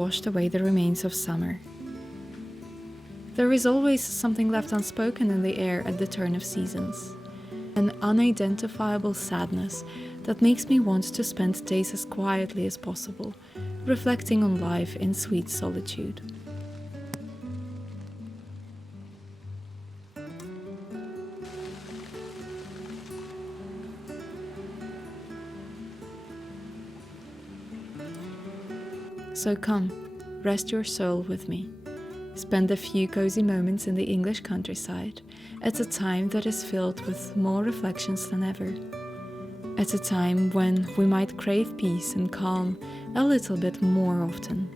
washed away the remains of summer. There is always something left unspoken in the air at the turn of seasons, an unidentifiable sadness that makes me want to spend days as quietly as possible, reflecting on life in sweet solitude. So come, rest your soul with me. Spend a few cozy moments in the English countryside at a time that is filled with more reflections than ever. At a time when we might crave peace and calm a little bit more often.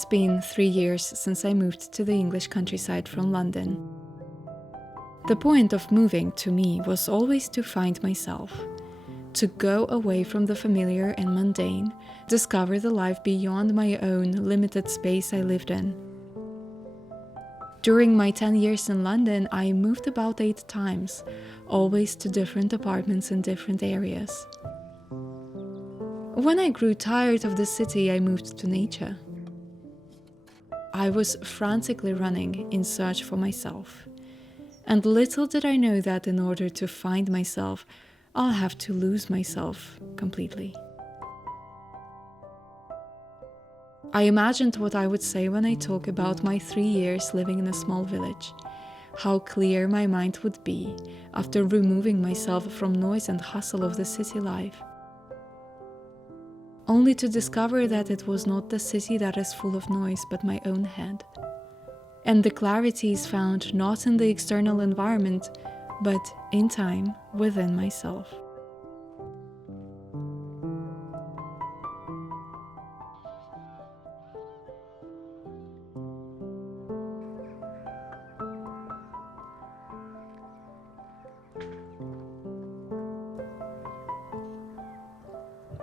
it's been 3 years since I moved to the English countryside from London. The point of moving to me was always to find myself, to go away from the familiar and mundane, discover the life beyond my own limited space I lived in. During my 10 years in London, I moved about 8 times, always to different apartments in different areas. When I grew tired of the city, I moved to nature. I was frantically running in search for myself. And little did I know that in order to find myself, I'll have to lose myself completely. I imagined what I would say when I talk about my 3 years living in a small village, how clear my mind would be after removing myself from noise and hustle of the city life, only to discover that it was not the city that is full of noise, but my own head. And the clarity is found not in the external environment, but in time within myself.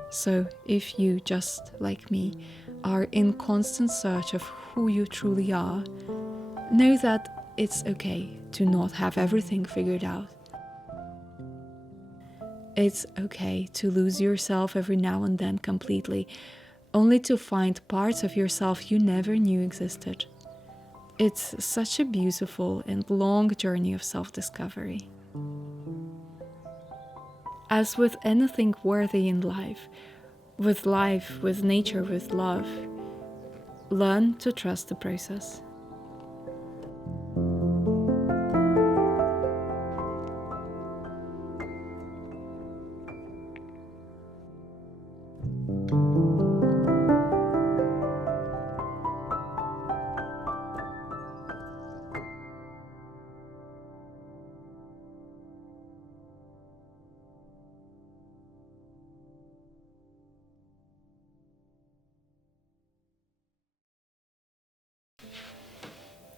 So, if you, just like me, are in constant search of who you truly are, know that it's okay to not have everything figured out. It's okay to lose yourself every now and then completely, only to find parts of yourself you never knew existed. It's such a beautiful and long journey of self-discovery. As with anything worthy in life, with nature, with love, learn to trust the process.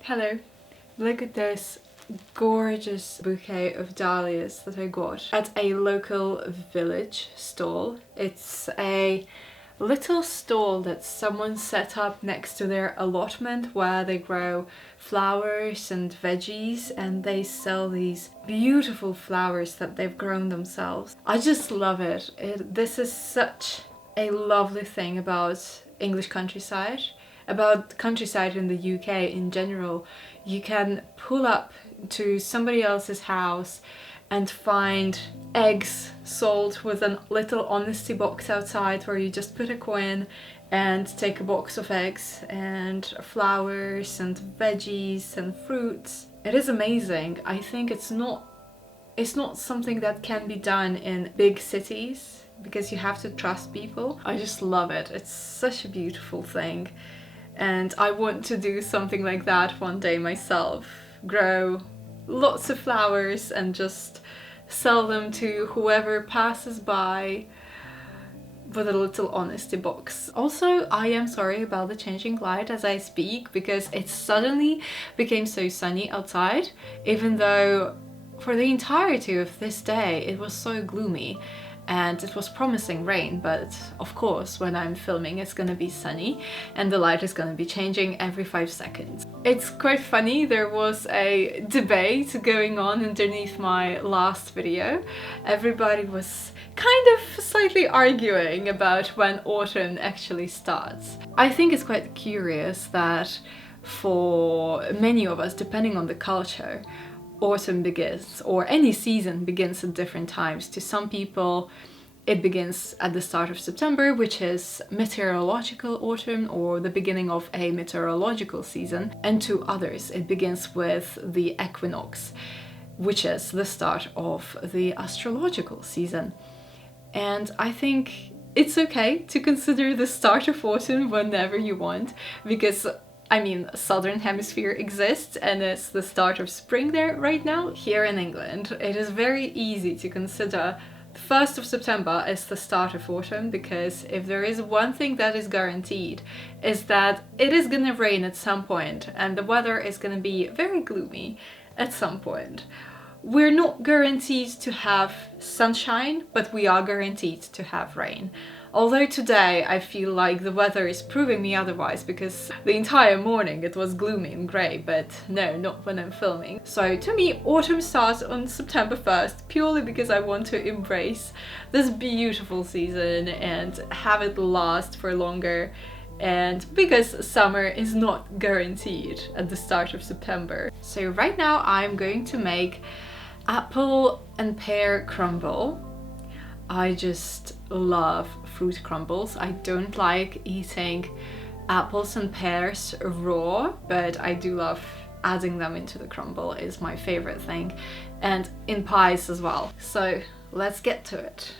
Hello, look at this gorgeous bouquet of dahlias that I got at a local village stall. It's a little stall that someone set up next to their allotment where they grow flowers and veggies, and they sell these beautiful flowers that they've grown themselves. I just love it. This is such a lovely thing about English countryside. About countryside in the UK in general. You can pull up to somebody else's house and find eggs sold with a little honesty box outside where you just put a coin and take a box of eggs, and flowers and veggies and fruits. It is amazing. I think it's not something that can be done in big cities because you have to trust people. I just love it. It's such a beautiful thing. And I want to do something like that one day myself. Grow lots of flowers and just sell them to whoever passes by with a little honesty box. Also, I am sorry about the changing light as I speak because it suddenly became so sunny outside, even though for the entirety of this day it was so gloomy. And it was promising rain, but of course when I'm filming it's gonna be sunny and the light is gonna be changing every 5 seconds. It's quite funny, there was a debate going on underneath my last video. Everybody was kind of slightly arguing about when autumn actually starts. I think it's quite curious that for many of us, depending on the culture, autumn begins, or any season begins at different times. To some people it begins at the start of September, which is meteorological autumn or the beginning of a meteorological season, and to others it begins with the equinox, which is the start of the astrological season. And I think it's okay to consider the start of autumn whenever you want, because I mean, Southern Hemisphere exists and it's the start of spring there right now. Here in England, it is very easy to consider The 1st of September is the start of autumn, because if there is one thing that is guaranteed, is that it is gonna rain at some point and the weather is gonna be very gloomy at some point. We're not guaranteed to have sunshine, but we are guaranteed to have rain. Although today I feel like the weather is proving me otherwise, because the entire morning it was gloomy and grey, but no, not when I'm filming. So to me, autumn starts on September 1st, purely because I want to embrace this beautiful season and have it last for longer, and because summer is not guaranteed at the start of September. So right now I'm going to make apple and pear crumble. I just love fruit crumbles. I don't like eating apples and pears raw, but I do love adding them into the crumble. Is my favorite thing, and in pies as well. So let's get to it.